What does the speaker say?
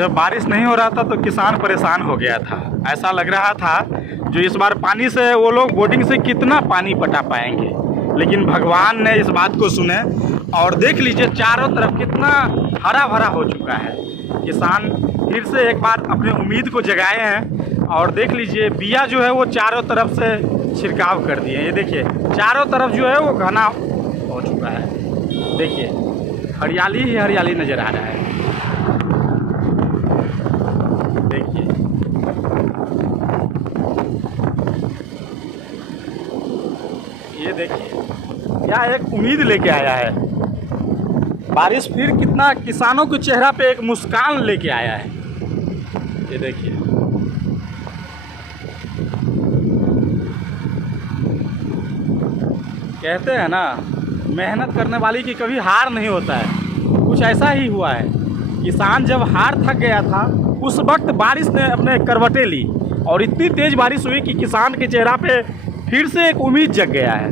जब बारिश नहीं हो रहा था तो किसान परेशान हो गया था। ऐसा लग रहा था जो इस बार पानी से वो लोग बोटिंग से कितना पानी पटा पाएंगे, लेकिन भगवान ने इस बात को सुने और देख लीजिए चारों तरफ कितना हरा भरा हो चुका है। किसान फिर से एक बार अपनी उम्मीद को जगाए हैं और देख लीजिए बिया जो है वो चारों तरफ से छिड़काव कर दिए। ये देखिए चारों तरफ जो है वो घना हो चुका है। देखिए हरियाली ही हरियाली नज़र आ रहा है। देखिए ये देखिए क्या एक उम्मीद लेके आया है। बारिश फिर कितना किसानों के चेहरा पे एक मुस्कान लेके आया है। ये देखिए कहते हैं ना, मेहनत करने वाली की कभी हार नहीं होता है। कुछ ऐसा ही हुआ है। किसान जब हार थक गया था उस वक्त बारिश ने अपने करवटें ली और इतनी तेज़ बारिश हुई कि किसान के चेहरा पे फिर से एक उम्मीद जग गया है।